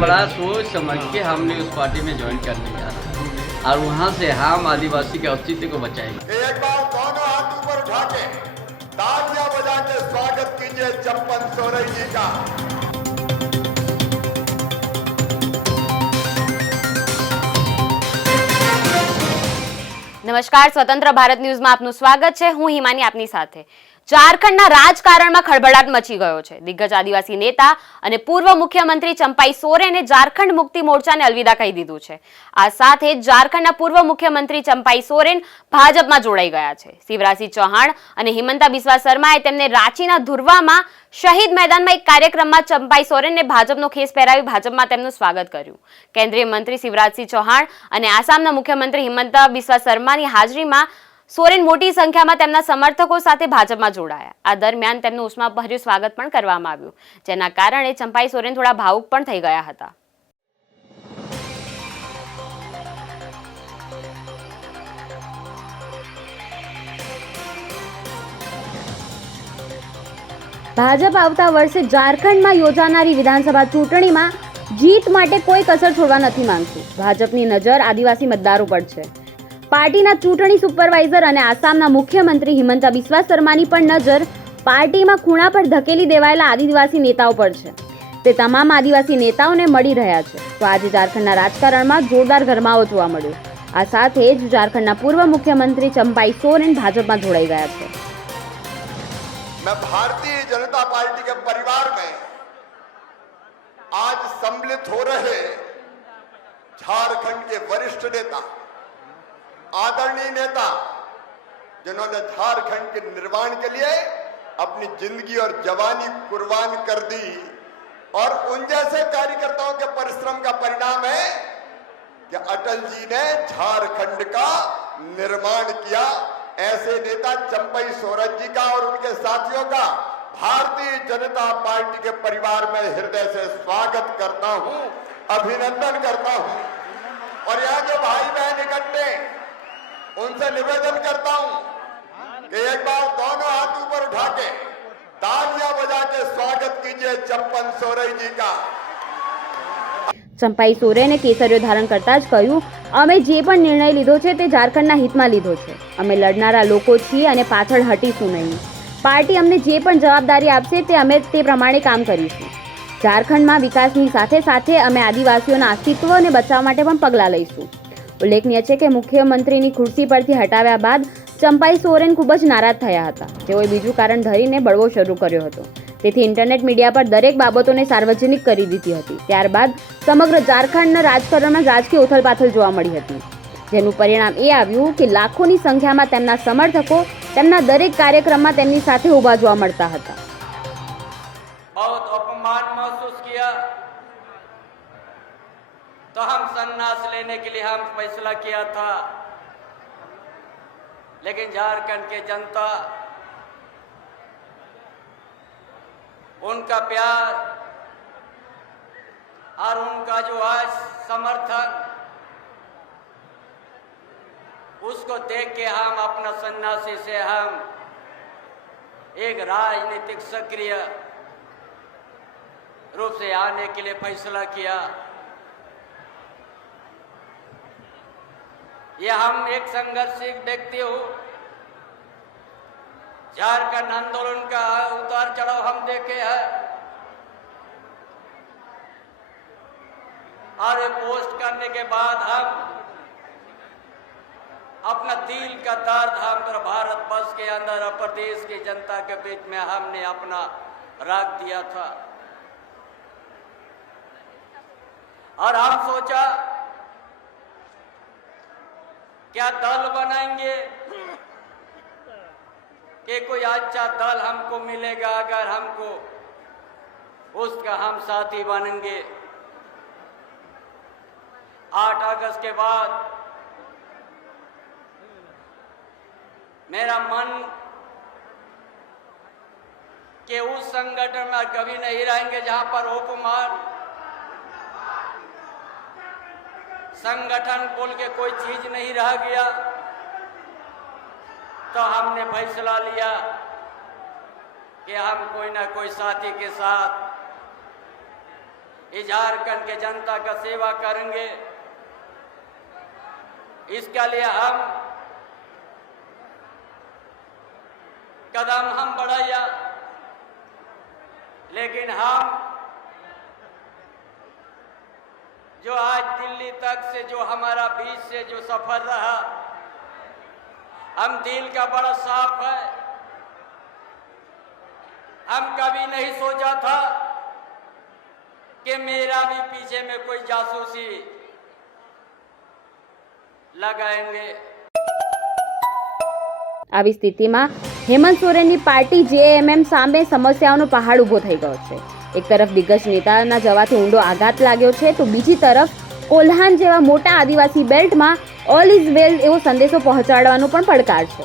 बड़ा सोच समझ के हमने उस पार्टी में ज्वाइन करने जा रहा है और वहाँ से हम आदिवासी के अस्तित्व को बचाएंगे। एक बार दोनों हाथ ऊपर उठा के तालियां बजा के स्वागत कीजिए चंपन सोरेन जी का। નમસ્કાર, સ્વતંત્ર ભારત ન્યૂઝમાં આપનું સ્વાગત છે. હું હિમાની આપની સાથે. ઝારખંડના રાજકારણમાં ખળભળાટ મચી ગયો છે. દિગ્ગજ આદિવાસી નેતા અને પૂર્વ મુખ્યમંત્રી ચંપાઈ સોરેને ઝારખંડ મુક્તિ મોરચાને અલવિદા કહી દીધું છે. આ સાથે ઝારખંડના પૂર્વ મુખ્યમંત્રી ચંપાઈ સોરેન ભાજપમાં જોડાઈ ગયા છે. શિવરાજસિંહ ચૌહાણ અને હિમંતા બિસ્વા શર્માએ તેમને રાંચીના ધુરવામાં શહીદ मैदाનમાં એક કાર્યક્રમમાં ચંપાઈ સોરેનને ભાજપનો ખેસ પહેરાવી ભાજપમાં તેમનું સ્વાગત કર્યું. કેન્દ્રીય મંત્રી શિવરાજસિંહ ચૌહાણ અને આસામના મુખ્યમંત્રી હિમંતા બિસ્વા શર્માની હાજરીમાં સોરેન મોટી સંખ્યામાં તેમના સમર્થકો સાથે ભાજપમાં જોડાયા. આ દરમિયાન તેમનું ઉષ્માભર્યું સ્વાગત પણ કરવામાં આવ્યું, જેના કારણે ચંપાઈ સોરેન થોડા ભાવુક પણ થઈ ગયા હતા. ભાજપ આવતા વર્ષે ઝારખંડમાં યોજાનારી વિધાનસભા ચૂંટણીમાં જીત માટે કોઈ કસર છોડવા નથી માંગતું. ભાજપની નજર આદિવાસી મતદારો પર છે. પાર્ટીના ચૂંટણી સુપરવાઇઝર અને આસામના મુખ્યમંત્રી હિમંતા બિસ્વા શર્માની પણ નજર પાર્ટીમાં ખૂણા પર ધકેલી દેવાયેલા આદિવાસી નેતાઓ પર છે. તે તમામ આદિવાસી નેતાઓને મળી રહ્યા છે. તો આજે ઝારખંડના રાજકારણમાં જોરદાર ગરમાવો જોવા મળ્યો. આ સાથે જ ઝારખંડના પૂર્વ મુખ્યમંત્રી ચંપાઈ સોરેન ભાજપમાં જોડાઈ ગયા છે. मैं भारतीय जनता पार्टी के परिवार में आज सम्मिलित हो रहे झारखंड के वरिष्ठ नेता, आदरणीय नेता, जिन्होंने झारखंड के निर्माण के लिए अपनी जिंदगी और जवानी कुर्बान कर दी, और उन जैसे कार्यकर्ताओं के परिश्रम का परिणाम है कि अटल जी ने झारखंड का निर्माण किया. ऐसे नेता चंपाई सोरेन जी का और उनके साथियों का भारतीय जनता पार्टी के परिवार में हृदय से स्वागत करता हूं, अभिनंदन करता हूं. और यहाँ जो भाई बहन इकट्ठे, उनसे निवेदन करता हूं कि एक बार दोनों हाथ ऊपर उठा के तालियां बजा के स्वागत कीजिए चंपन सोरेन जी का. ચંપાઈ સોરેને કેસરીઓ ધારણ કરતા જ કહ્યું, અમે જે પણ નિર્ણય લીધો છે તે ઝારખંડના હિતમાં લીધો છે. અમે લડનારા લોકો છીએ અને પાછળ હટીશું નહીં. પાર્ટી અમને જે પણ જવાબદારી આપશે તે અમે તે પ્રમાણે કામ કરીશું. ઝારખંડમાં વિકાસની સાથે સાથે અમે આદિવાસીઓના અસ્તિત્વને બચાવવા માટે પણ પગલાં લઈશું. ઉલ્લેખનીય છે કે મુખ્યમંત્રીની ખુરશી પરથી હટાવ્યા બાદ ચંપાઈ સોરેન ખૂબ જ નારાજ થયા હતા. તેઓએ બીજું કારણ ધરીને બળવો શરૂ કર્યો હતો. તેથી ઇન્ટરનેટ મીડિયા પર દરેક બાબતોને સાર્વજનિક કરી દીધી હતી. ત્યારબાદ સમગ્ર ઝારખંડના રાજકારણમાં રાજકીય ઉથલપાથલ જોવા મળી હતી, જેનું પરિણામ એ આવ્યું કે લાખોની સંખ્યામાં તેમના સમર્થકો તેમના દરેક કાર્યક્રમમાં તેમની સાથે ઊભા જોવા મળતા હતા. बहुत अपमान महसूस किया तो हम संन्यास लेने के लिए हम फैसला किया था, लेकिन झारखंड की जनता, उनका प्यार और उनका जो आज समर्थन, उसको देख के हम अपना सन्यासी से हम एक राजनीतिक सक्रिय रूप से आने के लिए फैसला किया. यह हम एक संघर्षित व्यक्ति हूँ. झारखंड आंदोलन का उतार चढ़ाव हम देखे हैं, और ये पोस्ट करने के बाद हम अपना दिल का दर्द हम भारत वर्ष के अंदर और प्रदेश की जनता के बीच में हमने अपना रख दिया था. और हम सोचा क्या दल बनाएंगे कि कोई अच्छा दल हमको मिलेगा, अगर हमको उसका हम साथी बनेंगे. 8 अगस्त के बाद मेरा मन के उस संगठन में कभी नहीं रहेंगे जहां पर उपमान संगठन बोल के कोई चीज नहीं रह गया. तो हमने फैसला लिया कि हम कोई ना कोई साथी के साथ इस झारखंड के जनता का सेवा करेंगे। इसके लिए कदम हम बढ़ाया, लेकिन हम जो आज दिल्ली तक से जो हमारा बीच से जो सफर रहा, हम दिल का बड़ा साफ है। हम कभी नहीं सोचा था कि मेरा भी पीछे में कोई जासूसी लगाएंगे। આવી સ્થિતિમાં હેમંત સોરેનની પાર્ટી જેએમએમ સામે સમસ્યાઓનો પહાડ ઊભો થઈ ગયો છે। એક તરફ દિગ્ગજ નેતાના જવાથી ઊંડો આઘાત લાગ્યો છે, તો બીજી તરફ કોલ્હાન જેવા મોટા આદિવાસી બેલ્ટમાં ઓલ ઇઝ વેલ એવો સંદેશો પહોંચાડવાનો પણ પડકાર છે।